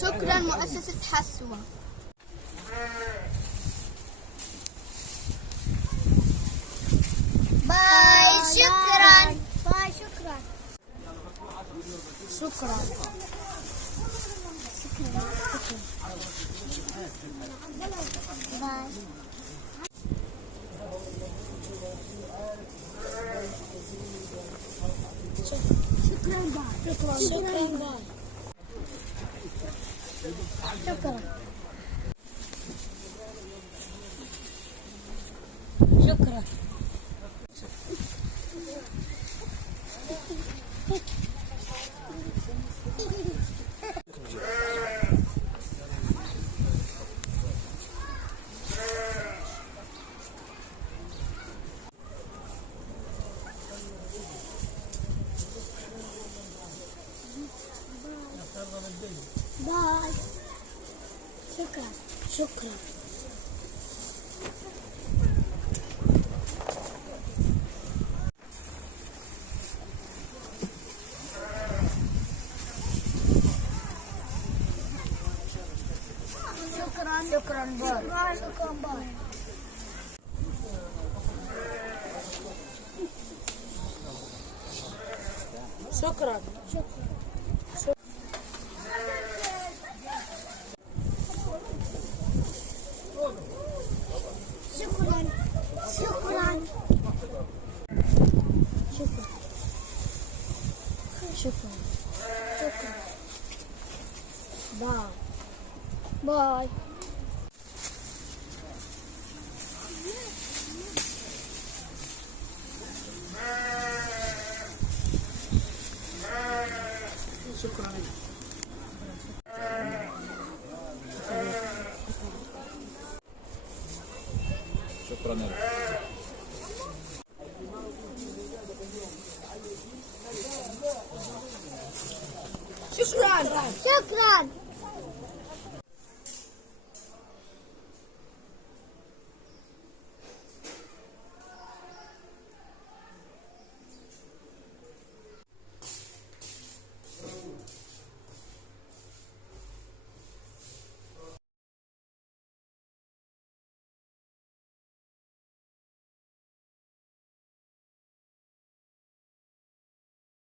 شكرا مؤسسة حسوة. باي شكرا. باي شكرا. شكرا. باي. شكرا باي. شكرا باي. شكرا. شكرا. باي. شكرا. شكرا. شكرا باي. شكرا باي. شكرا. شكرا. شكرا. شكرا. شكرا. شكرا. باي. باي. شكرا. شكرا لك. شكرا. شكرا.